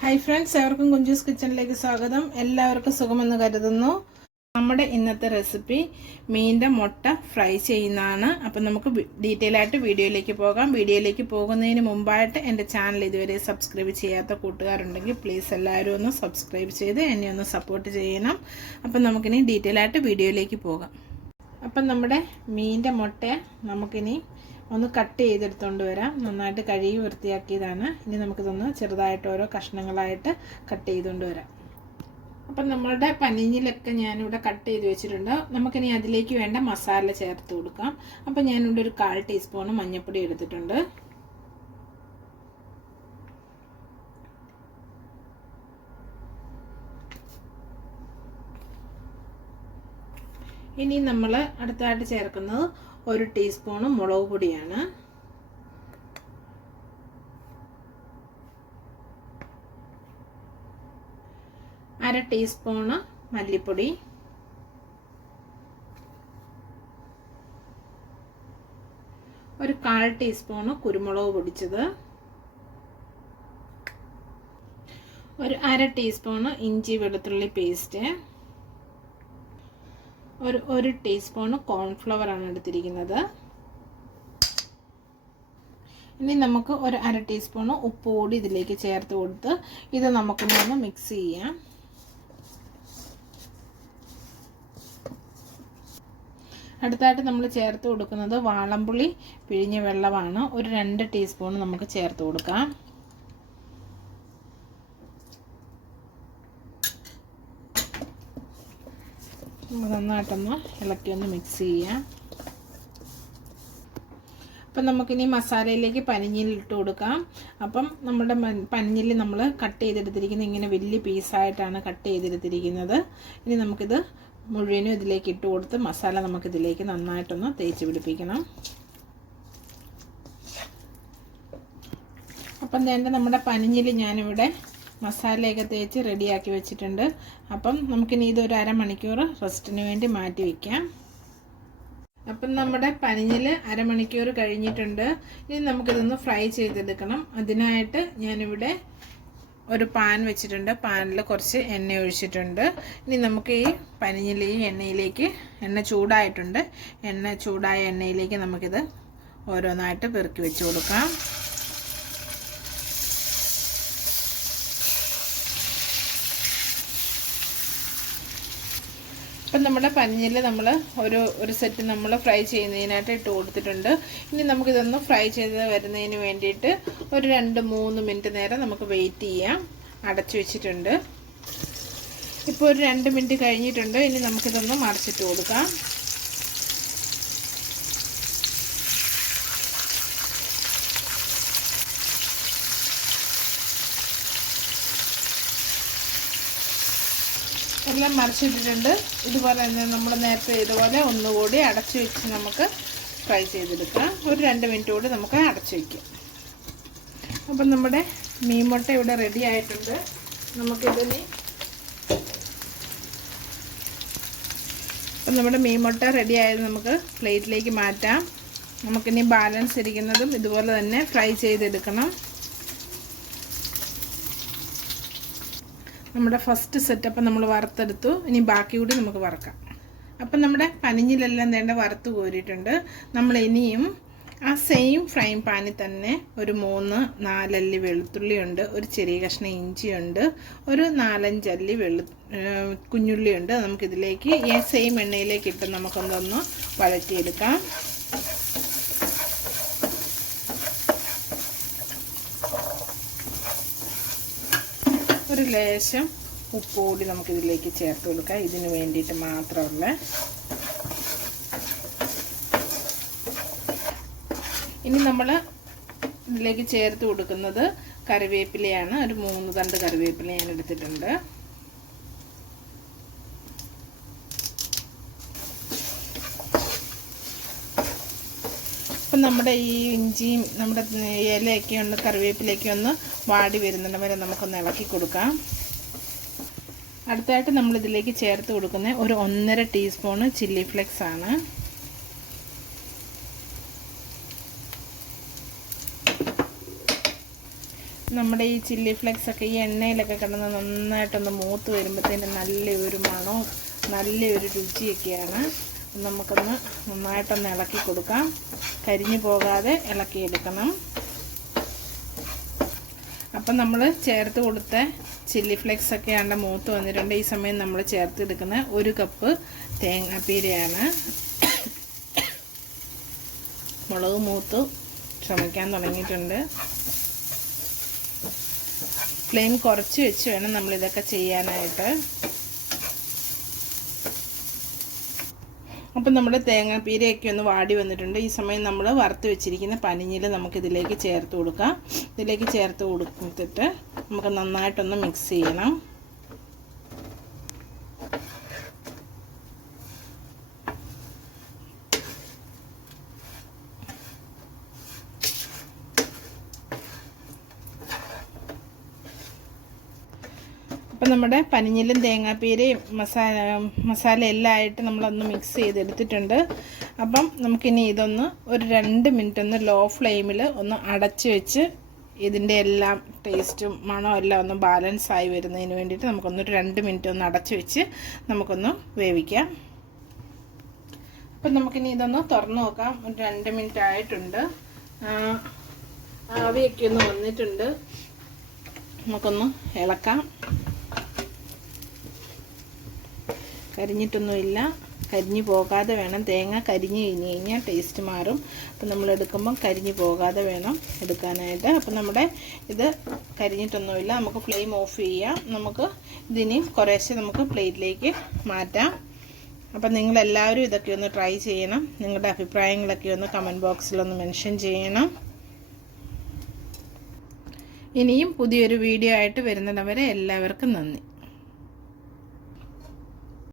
Hi friends, എവർക്കും Kunjus കിച്ചണിലേക്ക് സ്വാഗതം. എല്ലാവർക്കും സുഖമെന്ന് കരുതുന്നു. നമ്മുടെ ഇന്നത്തെ റെസിപ്പി മീനിൻ്റെ മുട്ട ഫ്രൈ ചെയ്യുന്നതാണ്. അപ്പം നമുക്ക് ഡീറ്റെയിൽ ആയിട്ട് വീഡിയോയിലേക്ക് പോകാം. വീഡിയോയിലേക്ക് പോകുന്നതിന് മുമ്പായിട്ട് എൻ്റെ ചാനൽ ഇതുവരെ സബ്സ്ക്രൈബ് ചെയ്യാത്ത കൂട്ടുകാരുണ്ടെങ്കിൽ പ്ലീസ് എല്ലാവരും ഒന്ന് സബ്സ്ക്രൈബ് ചെയ്ത് എന്നെ ഒന്ന് സപ്പോർട്ട് ചെയ്യണം. അപ്പം നമുക്കിനി ഡീറ്റെയിൽ ആയിട്ട് വീഡിയോയിലേക്ക് പോകാം. അപ്പം നമ്മുടെ മീനിൻ്റെ മുട്ട നമുക്കിനി ഒന്ന് കട്ട് ചെയ്തെടുത്തുകൊണ്ട് വരാം. നന്നായിട്ട് കഴുകി വൃത്തിയാക്കിയതാണ്. ഇനി നമുക്കിതൊന്ന് ചെറുതായിട്ട് ഓരോ കഷ്ണങ്ങളായിട്ട് കട്ട് ചെയ്തുകൊണ്ട് വരാം. അപ്പം നമ്മളുടെ പനിഞ്ഞിലൊക്കെ ഞാനിവിടെ കട്ട് ചെയ്ത് വെച്ചിട്ടുണ്ട്. നമുക്കിനി അതിലേക്ക് വേണ്ട മസാല ചേർത്ത് കൊടുക്കാം. അപ്പം ഞാനിവിടെ ഒരു 1/4 ടീസ്പൂൺ മഞ്ഞൾപ്പൊടി എടുത്തിട്ടുണ്ട്. ഇനി നമ്മൾ അടുത്തായിട്ട് ചേർക്കുന്നത് 1 ടീസ്പൂൺ മുളക് പൊടിയാണ്. അര ടീസ്പൂൺ മല്ലിപ്പൊടി, ഒരു 1/4 ടീസ്പൂൺ കുരുമുളക് പൊടിച്ചത്, ഒരു അര ടീസ്പൂൺ ഇഞ്ചി വെളുത്തുള്ളി പേസ്റ്റ്, ഒരു ടീസ്പൂൺ കോൺഫ്ലവർ ആണ് എടുത്തിരിക്കുന്നത്. ഇനി നമുക്ക് ഒരു അര ടീസ്പൂൺ ഉപ്പ് കൂടി ഇതിലേക്ക് ചേർത്ത് കൊടുത്ത് ഇത് നമുക്കൊന്ന് മിക്സ് ചെയ്യാം. അടുത്തായിട്ട് നമ്മൾ ചേർത്ത് കൊടുക്കുന്നത് വാളംപുളി പിഴിഞ്ഞ വെള്ളമാണ്. ഒരു 2 ടീസ്പൂൺ നമുക്ക് ചേർത്ത് കൊടുക്കാം. നന്നായിട്ടൊന്ന് ഇളക്കി ഒന്ന് മിക്സ് ചെയ്യാം. അപ്പം നമുക്കിനി മസാലയിലേക്ക് പനിഞ്ഞിൽ ഇട്ട് കൊടുക്കാം. അപ്പം നമ്മുടെ പനിഞ്ഞിൽ നമ്മൾ കട്ട് ചെയ്തെടുത്തിരിക്കുന്നത് ഇങ്ങനെ വലിയ പീസായിട്ടാണ് കട്ട് ചെയ്തെടുത്തിരിക്കുന്നത്. ഇനി നമുക്കിത് മുഴുവനും ഇതിലേക്ക് ഇട്ട് കൊടുത്ത് മസാല നമുക്കിതിലേക്ക് നന്നായിട്ടൊന്ന് തേച്ച് പിടിപ്പിക്കണം. അപ്പം വേണ്ട നമ്മുടെ പനിഞ്ഞിൽ ഞാനിവിടെ മസാലയൊക്കെ തേച്ച് റെഡിയാക്കി വെച്ചിട്ടുണ്ട്. അപ്പം നമുക്കിനി ഇതൊരു അരമണിക്കൂർ റെസ്റ്റിന് വേണ്ടി മാറ്റി വയ്ക്കാം. അപ്പം നമ്മുടെ പനിഞ്ഞിൽ അരമണിക്കൂർ കഴിഞ്ഞിട്ടുണ്ട്. ഇനി നമുക്കിതൊന്ന് ഫ്രൈ ചെയ്തെടുക്കണം. അതിനായിട്ട് ഞാനിവിടെ ഒരു പാൻ വെച്ചിട്ടുണ്ട്. പാനിൽ കുറച്ച് എണ്ണ ഒഴിച്ചിട്ടുണ്ട്. ഇനി നമുക്ക് ഈ പനിഞ്ഞിൽ ഈ എണ്ണയിലേക്ക്, എണ്ണ ചൂടായിട്ടുണ്ട്, ചൂടായ എണ്ണയിലേക്ക് നമുക്കിത് ഓരോന്നായിട്ട് പെറുക്കി വെച്ച് കൊടുക്കാം. അപ്പം നമ്മുടെ പനിഞ്ഞിൽ നമ്മൾ ഒരു സെറ്റ് നമ്മൾ ഫ്രൈ ചെയ്യുന്നതിനായിട്ട് ഇട്ട് കൊടുത്തിട്ടുണ്ട്. ഇനി നമുക്കിതൊന്ന് ഫ്രൈ ചെയ്ത് വരുന്നതിന് വേണ്ടിയിട്ട് ഒരു 2-3 മിനിറ്റ് നേരം നമുക്ക് വെയിറ്റ് ചെയ്യാം. അടച്ചു വെച്ചിട്ടുണ്ട്. ഇപ്പോൾ ഒരു 2 മിനിറ്റ് കഴിഞ്ഞിട്ടുണ്ട്. ഇനി നമുക്കിതൊന്ന് മറിച്ചിട്ട് കൊടുക്കാം. എല്ലാം മറിച്ചിട്ടിട്ടുണ്ട്. ഇതുപോലെ തന്നെ നമ്മൾ നേരത്തെ ഇതുപോലെ ഒന്നുകൂടി അടച്ചു വെച്ച് നമുക്ക് ഫ്രൈ ചെയ്തെടുക്കാം. ഒരു 2 മിനിറ്റ് കൂടി നമുക്ക് അടച്ചു വയ്ക്കാം. അപ്പം നമ്മുടെ മീൻ മുട്ട ഇവിടെ റെഡി ആയിട്ടുണ്ട്. നമുക്കിതിന് അപ്പം നമ്മുടെ മീൻ മുട്ട റെഡി ആയത് നമുക്ക് പ്ലേറ്റിലേക്ക് മാറ്റാം. നമുക്കിനി ബാലൻസ് ഇരിക്കുന്നതും ഇതുപോലെ തന്നെ ഫ്രൈ ചെയ്തെടുക്കണം. നമ്മുടെ ഫസ്റ്റ് സെറ്റപ്പ് നമ്മൾ വറുത്തെടുത്തു. ഇനി ബാക്കി കൂടി നമുക്ക് വറക്കാം. അപ്പം നമ്മുടെ പനിഞ്ഞിലെല്ലാം വേണ്ട വറുത്ത് കോരിയിട്ടുണ്ട്. നമ്മൾ ഇനിയും ആ സെയിം ഫ്രൈ പാനിൽ തന്നെ ഒരു 3-4 അല്ലി വെളുത്തുള്ളിയുണ്ട്, ഒരു ചെറിയ കഷ്ണം ഇഞ്ചിയുണ്ട്, ഒരു 4-5 അല്ലി കുഞ്ഞുള്ളിയുണ്ട്. നമുക്കിതിലേക്ക് ഈ സെയിം എണ്ണയിലേക്ക് ഇട്ട് നമുക്കൊന്നൊന്ന് വഴറ്റിയെടുക്കാം. ഒരു ലേശം ഉപ്പ് കൂടി നമുക്കിതിലേക്ക് ചേർത്ത് കൊടുക്കാം. ഇതിന് വേണ്ടിയിട്ട് മാത്രമുള്ള. ഇനി നമ്മൾ ഇതിലേക്ക് ചേർത്ത് കൊടുക്കുന്നത് കറിവേപ്പിലയാണ്. ഒരു 3 തണ്ട് കറിവേപ്പില ഞാൻ എടുത്തിട്ടുണ്ട്. അപ്പം നമ്മുടെ ഈ ഇഞ്ചിയും നമ്മുടെ ഇലയൊക്കെ ഒന്ന് കറിവേപ്പിലയൊക്കെ ഒന്ന് വാടി വരുന്നുണ്ട് വരെ നമുക്കൊന്ന് ഇളക്കി കൊടുക്കാം. അടുത്തായിട്ട് നമ്മളിതിലേക്ക് ചേർത്ത് കൊടുക്കുന്ന ഒരു 1.5 ടീസ്പൂൺ ചില്ലി ഫ്ലെക്സ് ആണ്. നമ്മുടെ ഈ ചില്ലി ഫ്ലെക്സ് ഒക്കെ ഈ എണ്ണയിലൊക്കെ കിടന്ന് നന്നായിട്ടൊന്ന് മൂത്ത് വരുമ്പോഴത്തേന് നല്ലൊരു മണവും നല്ലൊരു രുചിയൊക്കെയാണ്. നമുക്കൊന്ന് നന്നായിട്ടൊന്ന് ഇളക്കി കൊടുക്കാം. കരിഞ്ഞു പോകാതെ ഇളക്കിയെടുക്കണം. അപ്പം നമ്മൾ ചേർത്ത് കൊടുത്ത ചില്ലി ഫ്ലെക്സ് ഒക്കെ ആണ്ട് മൂത്ത് വന്നിട്ടുണ്ട്. ഈ സമയം നമ്മൾ ചേർത്തെടുക്കുന്ന 1 കപ്പ് തേങ്ങാപ്പീരയാണ്. മുളക് മൂത്ത് ചുമയ്ക്കാൻ തുടങ്ങിയിട്ടുണ്ട്. ഫ്ലെയിം കുറച്ച് വെച്ച് വേണം നമ്മളിതൊക്കെ ചെയ്യാനായിട്ട്. അപ്പം നമ്മുടെ തേങ്ങാപ്പീരയൊക്കെ ഒന്ന് വാടി വന്നിട്ടുണ്ട്. ഈ സമയം നമ്മൾ വറുത്ത് വെച്ചിരിക്കുന്ന പനിഞ്ഞിൽ നമുക്കിതിലേക്ക് ചേർത്ത് കൊടുക്കാം. ഇതിലേക്ക് ചേർത്ത് കൊടുത്തിട്ട് നമുക്ക് നന്നായിട്ടൊന്ന് മിക്സ് ചെയ്യണം. അപ്പം നമ്മുടെ പനിഞ്ഞിലും തേങ്ങാപ്പീരയും മസാല എല്ലാം ആയിട്ട് നമ്മളൊന്ന് മിക്സ് ചെയ്തെടുത്തിട്ടുണ്ട്. അപ്പം നമുക്കിനി ഇതൊന്ന് ഒരു 2 മിനിറ്റ് ഒന്ന് ലോ ഫ്ലെയിമിൽ ഒന്ന് അടച്ച് വെച്ച് ഇതിൻ്റെ എല്ലാം ടേസ്റ്റും മണവും എല്ലാം ഒന്ന് ബാലൻസ് ആയി വരുന്നതിന് വേണ്ടിയിട്ട് നമുക്കൊന്നൊരു 2 മിനിറ്റ് ഒന്ന് അടച്ച് വെച്ച് നമുക്കൊന്ന് വേവിക്കാം. അപ്പം നമുക്കിനി ഇതൊന്ന് തുറന്ന് നോക്കാം. ഒരു 2 മിനിറ്റ് ആയിട്ടുണ്ട്. ആവിയൊക്കെ ഒന്ന് വന്നിട്ടുണ്ട്. നമുക്കൊന്ന് ഇളക്കാം. കരിഞ്ഞിട്ടൊന്നുമില്ല. കരിഞ്ഞു പോകാതെ വേണം. തേങ്ങ കരിഞ്ഞ് കഴിഞ്ഞ് കഴിഞ്ഞാൽ ടേസ്റ്റ് മാറും. അപ്പം നമ്മൾ എടുക്കുമ്പം കരിഞ്ഞു പോകാതെ വേണം എടുക്കാനായിട്ട്. അപ്പം നമ്മുടെ ഇത് കരിഞ്ഞിട്ടൊന്നുമില്ല. നമുക്ക് ഫ്ലെയിം ഓഫ് ചെയ്യാം. നമുക്ക് ഇതിനെയും കുറേശ്ശെ നമുക്ക് പ്ലേറ്റിലേക്ക് മാറ്റാം. അപ്പം നിങ്ങളെല്ലാവരും ഇതൊക്കെ ഒന്ന് ട്രൈ ചെയ്യണം. നിങ്ങളുടെ അഭിപ്രായങ്ങളൊക്കെ ഒന്ന് കമൻറ്റ് ബോക്സിലൊന്ന് മെൻഷൻ ചെയ്യണം. ഇനിയും പുതിയൊരു വീഡിയോ ആയിട്ട് വരുന്നിടം വരെ എല്ലാവർക്കും നന്ദി.